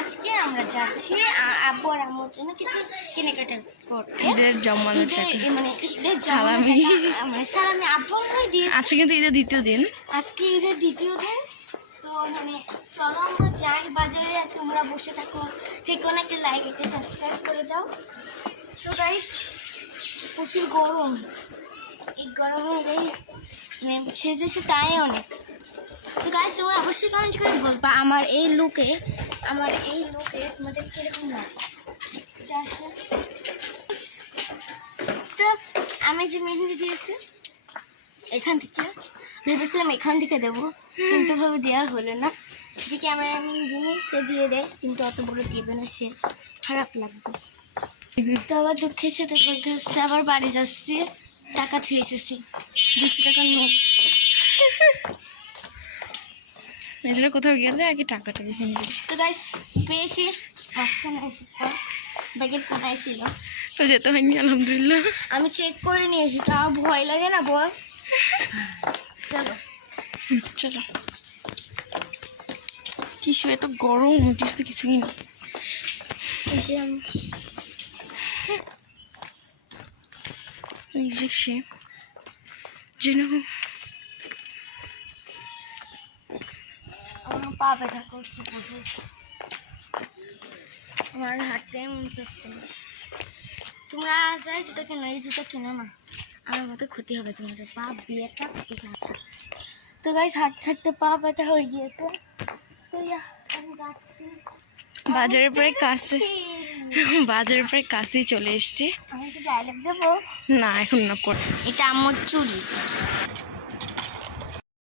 আজকে আমরা যাচ্ছি আব্বু আর আম্মুর জন্য কিছু কেনাকাটা করতে। ঈদের জমানো মানে ঈদের সালামি মানে সালামি আব্বু আম্মুই দিয়ে। আজকে কিন্তু ঈদের দ্বিতীয় দিন, আজকে ঈদের দ্বিতীয় দিন। তো মানে চলো আমরা যাই বাজারে, তোমরা বসে থাকো, থেকে একটা লাইক একটা সাবস্ক্রাইব করে দাও। তো গাইস প্রচুর গরম, এই গরমে এটাই মানে সেজেছে তাই অনেক। তো গাইস তোমরা অবশ্যই কমেন্ট করে বলবা আমার এই লুকে তোমাদের কিরকম লাগে। তো আমি যে মেহেন্দি দিয়েছি এখান থেকে ভেবেছিলাম এখান থেকে দেবো, কিন্তু ভাবে দেওয়া হলো না। যে ক্যামেরাম্যান জিনিস সে দিয়ে দেয়, কিন্তু অত বড় দেবে না, সে খারাপ লাগবে। তো আবার দুঃখের সাথে বলতে হচ্ছে আবার বাড়ি যাচ্ছি, টাকা ছুঁয়ে এসেছি 200 টাকার নোট। এগুলো কোথাও গেলে আগে টাকাটা দেখে নিবি। তো গাইস পেয়েছি, ব্যাগের কোনায় ছিল, তো যেতে হয়নি আলহামদুলিল্লাহ। আমি চেক করে নিয়েছি, তা ভয় লাগে না বল। চলো চলো, কিছু এত গরম হচ্ছে তো কিছুই না। এই যে সে যেন আমার পা ব্যথা করছে প্রচুর, আমার হাঁটতে মন চাচ্ছে না। তোমরা যাই জুতো কেনো, এই জুতো কেনো না, আমার মতো ক্ষতি হবে তোমাদের, পা বিয়েটা ক্ষতি হবে। তো গাইস হাঁটতে হাঁটতে পা ব্যথা হয়ে গিয়েছে। তো আমি যাচ্ছি বাজারের প্রায় কাছেই চলে এসছি। আমি একটু ডায়লগ দেবো না এখন না করে। এটা আমার চুড়ি।